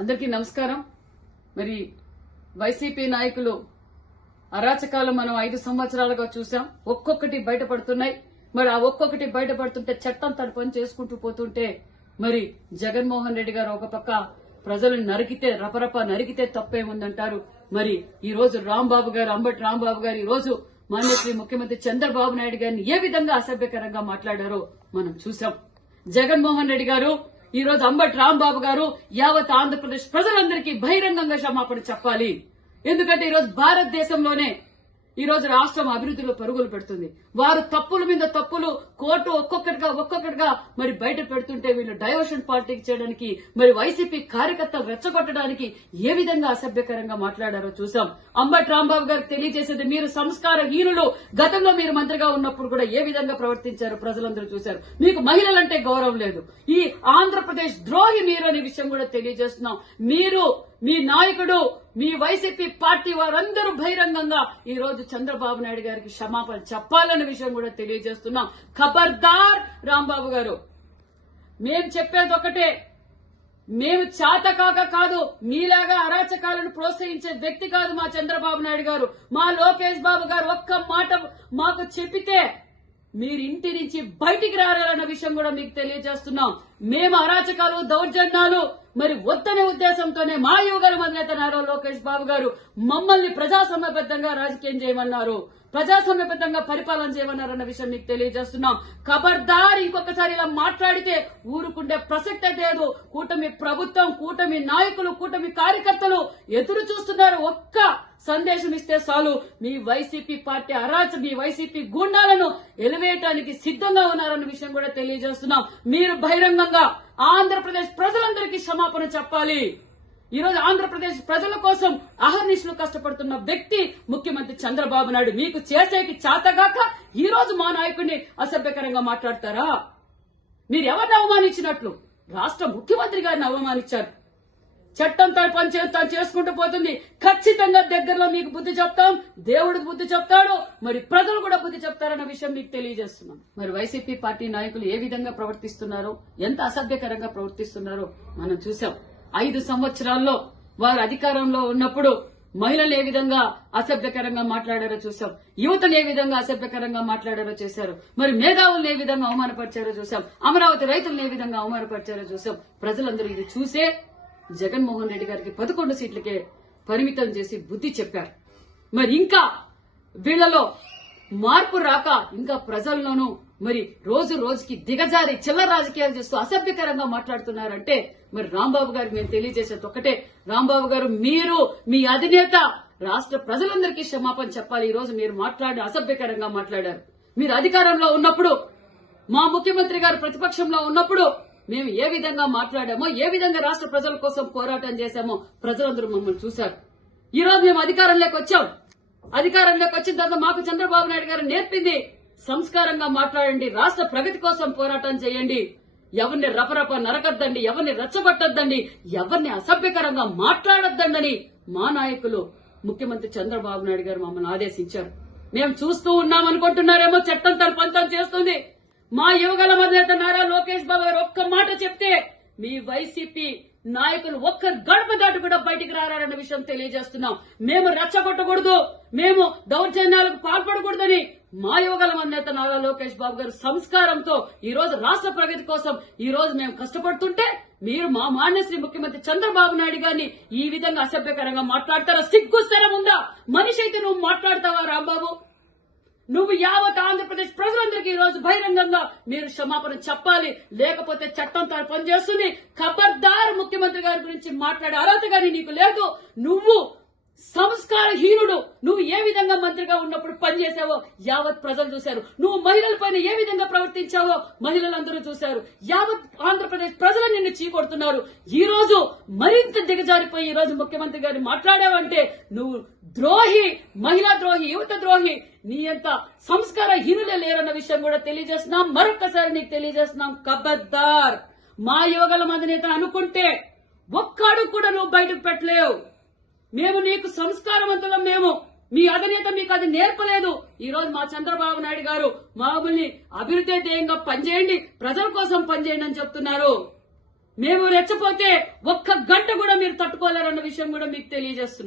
అందరికీ నమస్కారం. మరి వైసీపీ నాయకులు అరాచకాలు మనం 5 సంవత్సరాలుగా చూసాం. ఒక్కొక్కటి బయటపడుతున్నాయి. మరి ఆ ఒక్కొక్కటి బయటపడుతుంటే చట్టం తన పని చేసుకుంటూ పోతుంటే మరి జగన్మోహన్ రెడ్డి గారు ఒక పక్క ప్రజలు నరికితే రపరప నరికితే తప్పేముందంటారు. మరి ఈ రోజు రాంబాబు గారు అంబటి రాంబాబు గారు ఈ రోజు మాన్యశ్రీ ముఖ్యమంత్రి చంద్రబాబు నాయుడు గారిని ఏ విధంగా అసభ్యకరంగా మాట్లాడారో మనం చూసాం. జగన్మోహన్ రెడ్డి గారు ఈ రోజు అంబటి రాంబాబు గారు యావత్ ఆంధ్రప్రదేశ్ ప్రజలందరికీ బహిరంగంగా క్షమాపణ చెప్పాలి. ఎందుకంటే ఈ రోజు భారతదేశంలోనే ఈ రోజు రాష్ట్రం అభివృద్ధిలో పరుగులు పెడుతుంది. వారు తప్పుల మీద తప్పులు కోర్టు ఒక్కొక్కటిగా మరి బయట పెడుతుంటే వీళ్ళు డైవర్షన్ పాలిటిక్స్ చేయడానికి మరి వైసీపీ కార్యకర్తలు రెచ్చగొట్టడానికి ఏ విధంగా అసభ్యకరంగా మాట్లాడారో చూసాం. అంబటి రాంబాబు గారికి తెలియజేసేది, మీరు సంస్కారహీనులు. గతంలో మీరు మంత్రిగా ఉన్నప్పుడు కూడా ఏ విధంగా ప్రవర్తించారు ప్రజలందరూ చూశారు. మీకు మహిళలంటే గౌరవం లేదు. ఈ ఆంధ్రప్రదేశ్ ద్రోహి మీరు అనే విషయం కూడా తెలియజేస్తున్నాం. మీరు, మీ నాయకుడు, మీ వైసీపీ పార్టీ వారందరూ బహిరంగంగా ఈ రోజు చంద్రబాబు నాయుడు గారికి క్షమాపణ చెప్పాలనే విషయం కూడా తెలియజేస్తున్నాం. ఖబర్దార్ రాంబాబు గారు, మేం చెప్పేది ఒకటే, మేము చాతకాక కాదు, మీలాగా అరాచకాలను ప్రోత్సహించే వ్యక్తి కాదు మా చంద్రబాబు నాయుడు గారు. మా లోకేష్ బాబు గారు ఒక్క మాట మాకు చెప్పితే మీరు ఇంటి నుంచి బయటికి రారన్న విషయం కూడా మీకు తెలియజేస్తున్నాం. మేము అరాచకాలు దౌర్జన్యాలు మరి వద్దనే ఉద్దేశంతోనే మా యువగల అధినేత నారా లోకేష్ బాబు గారు మమ్మల్ని ప్రజాస్వామ్యబద్దంగా రాజకీయం చేయమన్నారు, ప్రజాస్వామ్యబద్దంగా పరిపాలన చేయమన్నారన్న విషయం మీకు తెలియజేస్తున్నాం. ఖబర్దార్, ఇంకొకసారి ఇలా మాట్లాడితే ఊరుకుండే ప్రసక్తే లేదు. కూటమి ప్రభుత్వం, కూటమి నాయకులు, కూటమి కార్యకర్తలు ఎదురు చూస్తున్నారు. ఒక్క సందేశం ఇస్తే చాలు మీ వైసీపీ పార్టీ మీ వైసీపీ గుండాలను ఎలివేయటానికి సిద్ధంగా ఉన్నారన్న విషయం కూడా తెలియజేస్తున్నాం. మీరు బహిరంగంగా ఆంధ్రప్రదేశ్ ప్రజలందరికీ క్షమాపణ చెప్పాలి. ఈ రోజు ఆంధ్రప్రదేశ్ ప్రజల కోసం అహర్నిశలు కష్టపడుతున్న వ్యక్తి ముఖ్యమంత్రి చంద్రబాబు నాయుడు. మీకు చేసేకి చేతగాక ఈ రోజు మా నాయకుడిని అసభ్యకరంగా మాట్లాడతారా? మీరు ఎవరిని అవమానించినట్లు? రాష్ట్ర ముఖ్యమంత్రి గారిని అవమానించారు. చట్టం తన పని తాను చేసుకుంటూ పోతుంది. ఖచ్చితంగా దగ్గరలో మీకు బుద్ధి చెప్తాం, దేవుడు బుద్ధి చెప్తాడు, మరి ప్రజలు కూడా బుద్ధి చెప్తారన్న విషయం మీకు తెలియజేస్తున్నాం. మరి వైసీపీ పార్టీ నాయకులు ఏ విధంగా ప్రవర్తిస్తున్నారో, ఎంత అసభ్యకరంగా ప్రవర్తిస్తున్నారో మనం చూసాం. 5 సంవత్సరాల్లో వారు అధికారంలో ఉన్నప్పుడు మహిళలు ఏ విధంగా అసభ్యకరంగా మాట్లాడారో చూసాం. యువతను ఏ విధంగా అసభ్యకరంగా మాట్లాడారో చూశారు. మరి మేధావులను ఏ విధంగా అవమానపరిచారో చూసాం. అమరావతి రైతులను ఏ విధంగా అవమానపరిచారో చూసాం. ప్రజలందరూ ఇది చూసే జగన్మోహన్ రెడ్డి గారికి 11 సీట్లకే పరిమితం చేసి బుద్ధి చెప్పారు. మరి ఇంకా వీళ్లలో మార్పు రాక ఇంకా ప్రజల్లోనూ మరి రోజు రోజుకి దిగజారి చిల్లర రాజకీయాలు చేస్తూ అసభ్యకరంగా మాట్లాడుతున్నారంటే మరి రాంబాబు గారు మేము తెలియజేసేది ఒకటే, రాంబాబు గారు మీరు, మీ అధినేత రాష్ట్ర ప్రజలందరికీ క్షమాపణ చెప్పాలి. ఈ రోజు మీరు అసభ్యకరంగా మాట్లాడారు. మీరు అధికారంలో ఉన్నప్పుడు, మా ముఖ్యమంత్రి గారు ప్రతిపక్షంలో ఉన్నప్పుడు మేము ఏ విధంగా మాట్లాడామో, ఏ విధంగా రాష్ట్ర ప్రజల కోసం పోరాటం చేశామో ప్రజలందరూ మమ్మల్ని చూశారు. ఈ రోజు మేము అధికారంలోకి వచ్చాం. అధికారంలోకి వచ్చిన తర్వాత మాకు చంద్రబాబు నాయుడు గారు నేర్పింది, సంస్కారంగా మాట్లాడండి, రాష్ట్ర ప్రగతి కోసం పోరాటం చేయండి, ఎవరిని రపరప నరకద్దండి, ఎవరిని రెచ్చగొట్టద్దండి, ఎవరిని అసభ్యకరంగా మాట్లాడొద్దండి మా నాయకులు ముఖ్యమంత్రి చంద్రబాబు నాయుడు గారు మమ్మల్ని ఆదేశించారు. మేము చూస్తూ ఉన్నామనుకుంటున్నారేమో, చట్టం తన పంతం చేస్తుంది. మా యువగల అధినేత నారా లోకేష్ బాబు గారు ఒక్క మాట చెప్తే మీ వైసీపీ నాయకులు ఒక్క గడప దాటి కూడా బయటికి రారన్న విషయం తెలియజేస్తున్నాం. మేము రెచ్చగొట్టకూడదు, మేము దౌర్జన్యాలకు పాల్పడకూడదని మా యువగల అధినేత నారా లోకేష్ బాబు గారు సంస్కారంతో ఈ రోజు రాష్ట్ర ప్రగతి కోసం ఈ రోజు మేము కష్టపడుతుంటే మీరు మా మాన్యశ్రీ ముఖ్యమంత్రి చంద్రబాబు నాయుడు గారిని ఈ విధంగా అసభ్యకరంగా మాట్లాడతారా? సిగ్గుస్తరం ఉందా? మనిషి అయితే నువ్వు మాట్లాడతావా రాంబాబు? నువ్వు యావత్ ఆంధ్రప్రదేశ్ ప్రజలందరికీ ఈ రోజు బహిరంగంగా మీరు క్షమాపణ చెప్పాలి, లేకపోతే చట్టం తన పనిచేస్తుంది. ఖబర్దార్, ముఖ్యమంత్రి గారి గురించి మాట్లాడే అర్హత గాని నీకు లేదు. నువ్వు సంస్కారహీనుడు. నువ్వు ఏ విధంగా మంత్రిగా ఉన్నప్పుడు పనిచేశావో యావత్ ప్రజలు చూశారు. నువ్వు మహిళల పైన ఏ విధంగా ప్రవర్తించావో మహిళలందరూ చూశారు. యావత్ ఆంధ్రప్రదేశ్ ప్రజలు నిన్ను చీకొడుతున్నారు. ఈ రోజు మరింత దిగజారిపోయి ఈ రోజు ముఖ్యమంత్రి గారిని మాట్లాడావంటే నువ్వు ద్రోహి, మహిళా ద్రోహి, యువత ద్రోహి. నీ అంత సంస్కారహీనులే లేరన్న విషయం కూడా తెలియజేస్తున్నాం. మరొక్కసారి నీకు తెలియజేస్తున్నాం, ఖబర్దార్. మా యువగల అధినేత అనుకుంటే ఒక్కడు కూడా నువ్వు బయటకు పెట్టలేవు. మేము నీకు సంస్కారవంతులం. మేము మీ అధినేత మీకు అది నేర్పలేదు. ఈ రోజు మా చంద్రబాబు నాయుడు గారు మమ్మల్ని అభివృద్ధి ధ్యేయంగా పనిచేయండి, ప్రజల కోసం పనిచేయండి అని చెప్తున్నారు. మేము రెచ్చపోతే ఒక్క గంట కూడా మీరు ఆదుకోలేరన్న విషయం కూడా మీకు తెలియజేస్తున్నారు.